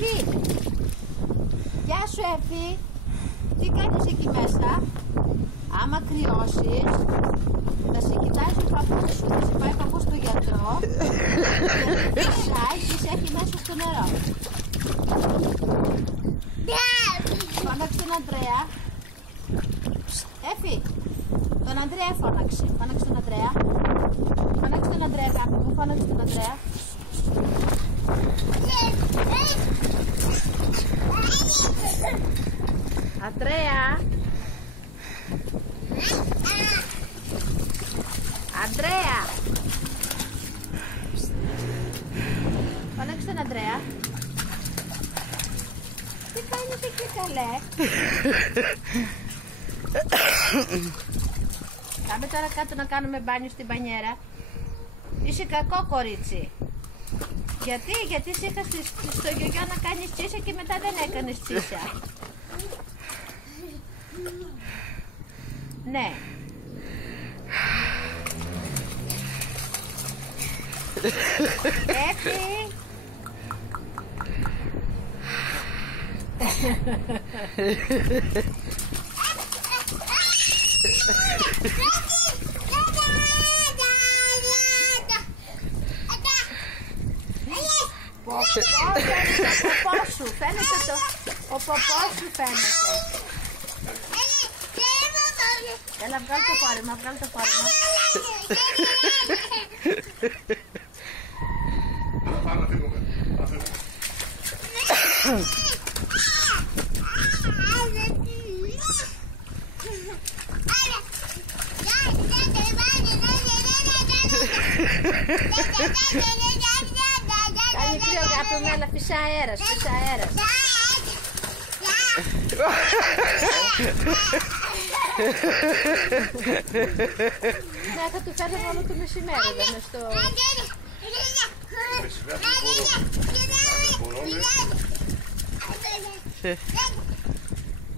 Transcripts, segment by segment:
Εφη! Γεια σου Εφη! Τι κάνεις εκεί μέσα? Άμα κρυώσεις, θα σε κοιτάζει ο παππούς σου, θα σε πάει παππούς στο γιατρό και θα φυσάει και σε έχει μέσα στο νερό. Φώναξε τον Αντρέα. Εφη! Τον Αντρέα φώναξε. Φώναξε τον Αντρέα. Φώναξε τον Αντρέα, αγάπη μου. Φώναξε τον Αντρέα. Αντρέα. Αντρέα. Φώναξε τον Αντρέα. Τι κάνεις εκεί καλέ? Πάμε τώρα κάτω να κάνουμε μπάνιο στην μπανιέρα. Είσαι κακό κορίτσι. Γιατί σε είχα στο γιογιό να κάνεις τσίσα και μετά δεν έκανες τσίσα. Ναι. Έφη. Φαίνεται ο ποπός σου φαίνεται. Έλα βγάλ' το φόρεμα, βγάλ' το φόρεμα. Πάμε να φύγουμε. Κάνει κρύο αγάπη μου, έλα φυσά αέρας, φυσά αέρας. Ναι, θα του φέρνω μόνο το μεσημέρι, δεν είναι στο...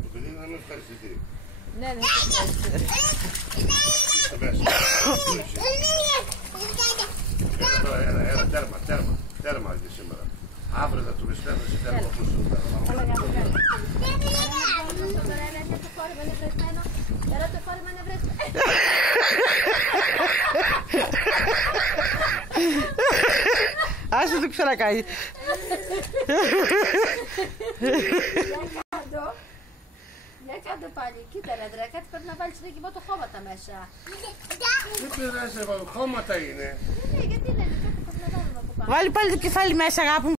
Το παιδί να με ευχαριστηθεί. Ναι, δεν σε ευχαριστηθεί. Έλα, τέρμα και σήμερα. Αύριο θα του πιστεύω σε τέρμα που σου Έλα, αγάπη, έλα. Έλα, το φόρεμα είναι βρεσμένο. Έλα, το φόρεμα είναι βρεσμένο. Άσε το ξανακάνει. Για κάτω πάλι. Κοίτα ρε Αντρέα, κάτι πρέπει να βάλεις να κοιμωτοχώματα μέσα. Δεν πειράζει, χώματα είναι. Ναι, γιατί δεν είναι, κάτι πρέπει να βάλουμε από πάνω. Βάλει πάλι το κεφάλι μέσα, αγάπη μου.